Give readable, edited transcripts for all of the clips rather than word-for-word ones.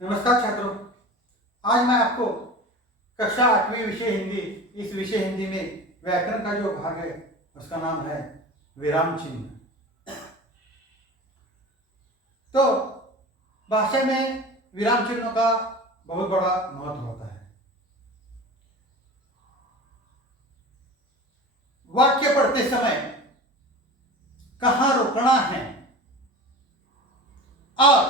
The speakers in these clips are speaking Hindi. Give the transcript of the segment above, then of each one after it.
नमस्कार छात्रों। आज मैं आपको कक्षा 8वीं विषय हिंदी, इस विषय हिंदी में व्याकरण का जो भाग है उसका नाम है विराम चिन्ह। तो भाषा में विराम चिन्हों का बहुत बड़ा महत्व होता है। वाक्य पढ़ते समय कहाँ रुकना है और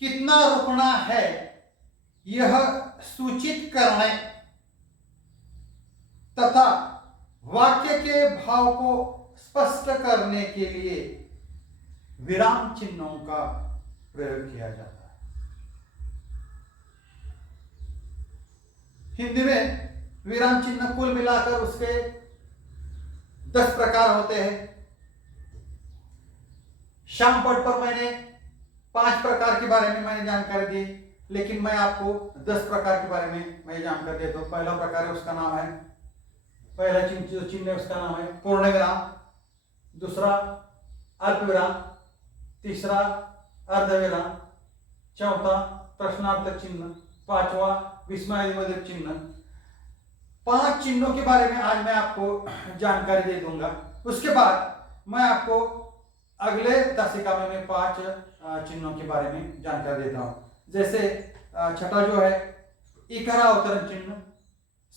कितना रुकना है, यह सूचित करने तथा वाक्य के भाव को स्पष्ट करने के लिए विराम चिन्हों का प्रयोग किया जाता है। हिंदी में विराम चिन्ह कुल मिलाकर उसके 10 प्रकार होते हैं। शाम पट पर मैंने 5 प्रकार के बारे में मैंने जानकारी दी, लेकिन मैं आपको 10 प्रकार के बारे में मैं जानकारी देता हूं। पहला प्रकार है, उसका नाम है, पहला जो चिन्ह है उसका नाम है पूर्ण विराम, दूसरा अल्प विराम, तीसरा अर्ध विराम, चौथा प्रश्नार्थक चिन्ह, पांचवा विस्मयादिबोधक चिन्ह। 5 चिन्हों के बारे में आज मैं आपको जानकारी दे दूंगा। उसके बाद मैं आपको अगले दशिका में मैं 5 चिन्हों के बारे में जानकारी देता हूं। जैसे छठा जो है इकरा अवतरण चिन्ह,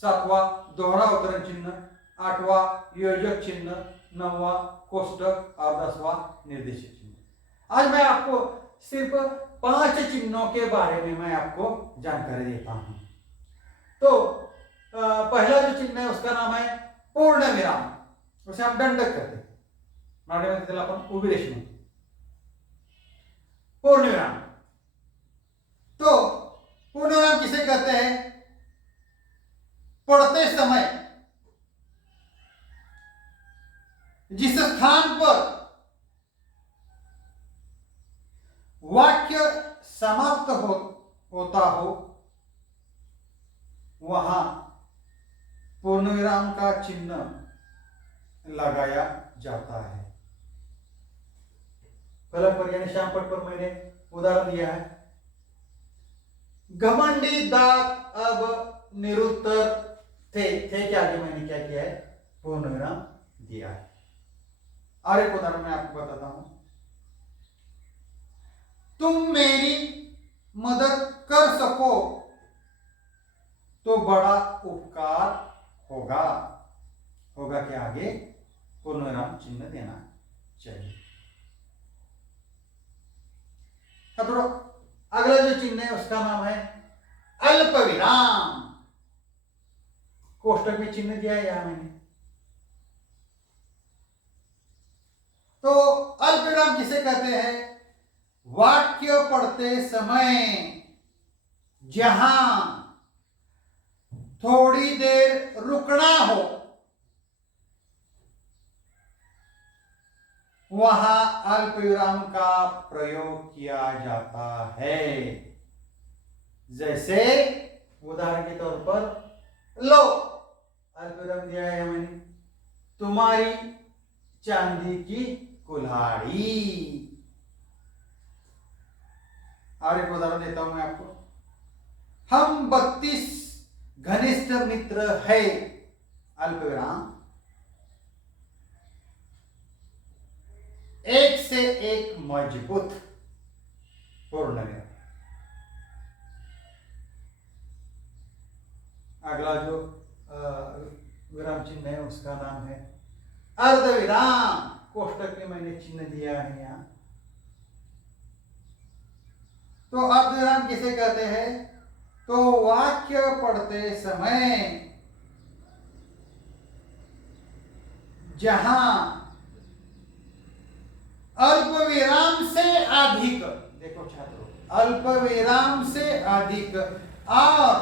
7वां दोहरा अवतरण चिन्ह, 8वां योजक चिन्ह, 9वां कोष्टक और 10वां निर्देशक चिन्ह। आज मैं आपको सिर्फ 5 चिन्हों के बारे में मैं आपको जानकारी देता हूं। तो पहला जो चिन्ह है उसका नाम है पूर्ण विराम, उसे हम दंडक कहते हैं। मराठी त्याला आपण उभी रेषा म्हणतो, पूर्ण विराम। तो पूर्ण विराम किसे कहते हैं? पढ़ते समय जिस स्थान पर वाक्य समाप्त होता हो वहां पूर्ण विराम का चिन्ह लगाया जाता है। फलक पर यानी श्यामपट पर मैंने उदाहरण दिया है, घमंडी दांत अब निरुत्तर थे के आगे मैंने क्या किया है? पूर्ण विराम दिया है। और एक उदाहरण मैं आपको बताता हूं, तुम मेरी मदद कर सको तो बड़ा उपकार होगा। होगा के आगे पूर्ण विराम चिन्ह देना चाहिए। थोड़ा अगला जो चिन्ह है उसका नाम है अल्प विराम। कोष्टक में चिन्ह दिया है यहां मैंने। तो अल्प विराम किसे कहते हैं? वाक्य पढ़ते समय जहां थोड़ी देर रुकना हो वहां अल्प विराम का प्रयोग किया जाता है। जैसे उदाहरण के तौर पर लो, अल्प विराम दिया है मैंने, तुम्हारी चांदी की कुल्हाड़ी। और एक उदाहरण देता हूं मैं आपको, हम 32 घनिष्ठ मित्र है, अल्प विराम, एक से एक मजबूत, पूर्ण विराम। अगला जो विराम चिन्ह है उसका नाम है अर्ध विराम। कोष्टक में मैंने चिन्ह दिया है यहां। तो अर्ध विराम किसे कहते हैं? तो वाक्य पढ़ते समय जहां अल्प विराम से अधिक, देखो छात्रों, अल्प विराम से अधिक और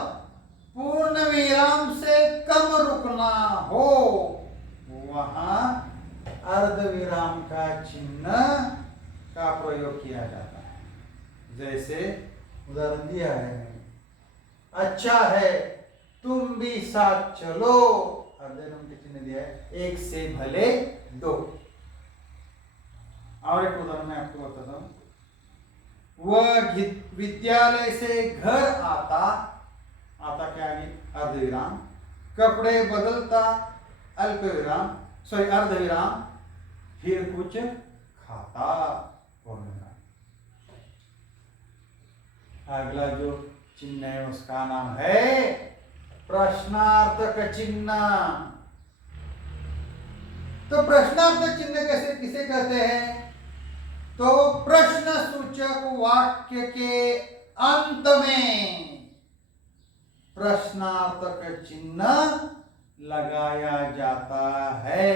पूर्ण विराम से कम रुकना हो वहां अर्ध विराम का चिन्ह का प्रयोग किया जाता है। जैसे उदाहरण दिया है, अच्छा है तुम भी साथ चलो, अर्धविराम के चिन्ह दिया है, एक से भले दो। और एक उदाहरण मैं आपको बताता हूं। वह विद्यालय से घर आता, आता के आगे अर्धविराम, कपड़े बदलता अल्पविराम सॉरी अर्धविराम, फिर कुछ खाता पूर्णविराम। अगला जो चिन्ह है उसका नाम है प्रश्नार्थक चिन्ह। तो प्रश्नार्थक चिन्ह कैसे किसे कहते हैं? तो प्रश्न सूचक वाक्य के अंत में प्रश्नार्थक चिन्ह लगाया जाता है।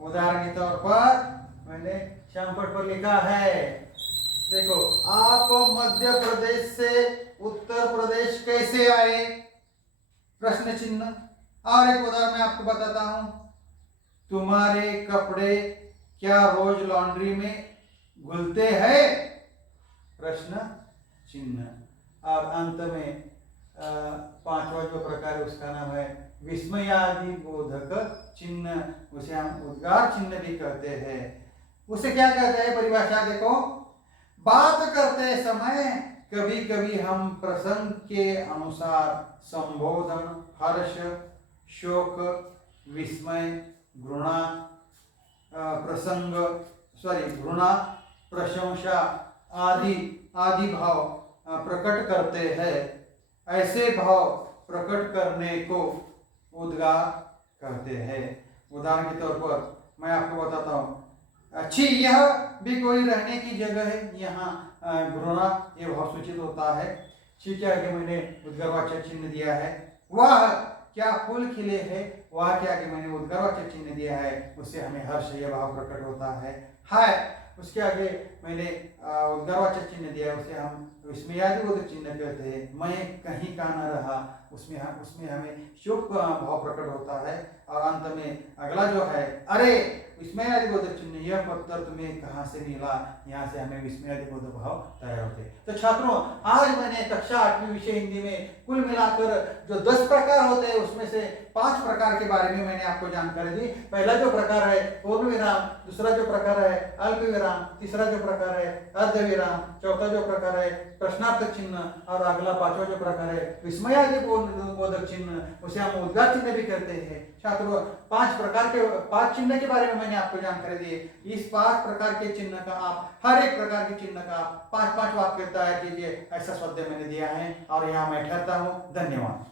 उदाहरण के तौर पर मैंने श्यामपट पर लिखा है, देखो, आप मध्य प्रदेश से उत्तर प्रदेश कैसे आए? प्रश्न चिन्ह। और एक उदाहरण मैं आपको बताता हूं, तुम्हारे कपड़े क्या रोज लॉन्ड्री में घुलते हैं? प्रश्न चिन्ह। और अंत में पांचवा जो प्रकार है उसका नाम है विस्मयादि बोधक चिन्ह, उसे हम उद्गार चिन्ह भी कहते हैं। उसे क्या कहते हैं? परिभाषा देखो, बात करते समय कभी कभी हम प्रसंग के अनुसार संबोधन, हर्ष, शोक, विस्मय, घृणा, घृणा, प्रशंसा आदि भाव प्रकट करते हैं। ऐसे भाव प्रकट करने को उद्गार कहते हैं। उदाहरण के तौर पर मैं आपको बताता हूँ, अच्छी यह भी कोई रहने की जगह है, यहाँ घृणा ये भाव सूचित होता है। ठीक है, आगे मैंने उद्गारवाचक चिन्ह दिया है। वह क्या फूल खिले है, वह के आगे मैंने उद्गारवाचक चिन्ह दिया है, उससे हमें हर्ष यह भाव प्रकट होता है। उसके आगे मैंने उद्गारवाचक चिन्ह दिया है, उसे हम विस्मयादिबोधक चिन्ह कहते हैं। मैं कहीं का न रहा, उसमें हमें शोक भाव प्रकट होता है। और अंत में अगला जो है, अरे विस्मयादिबोधक चिन्ह, यह पत्थर तुम्हें कहाँ से मिला, यहाँ से हमें विस्मयादिबोधक भाव तैयार होते हैं। तो छात्रों, आज मैंने कक्षा 8वीं विषय हिंदी में कुल मिलाकर जो 10 प्रकार होते हैं उसमें से 5 प्रकार के बारे में मैंने आपको जानकारी दी। पहला जो प्रकार है पूर्ण विराम, दूसरा जो प्रकार है अल्प विराम, तीसरा जो प्रकार है अर्धविराम, चौथा जो प्रकार है प्रश्नार्थक चिन्ह, और अगला 5वां जो प्रकार है विस्मयादिबोधक चिन्ह, उसे हम उद्गार चिन्ह भी कहते हैं। छात्रों, 5 प्रकार के 5 चिन्ह के बारे में मैंने आपको जानकारी दी। इस 5 प्रकार के चिन्ह का आप हर एक प्रकार के चिन्ह का 5-5 वाक्य तैयार कीजिए, ऐसा शब्द मैंने दिया है। और यहाँ मैं ठहरता हूँ। धन्यवाद।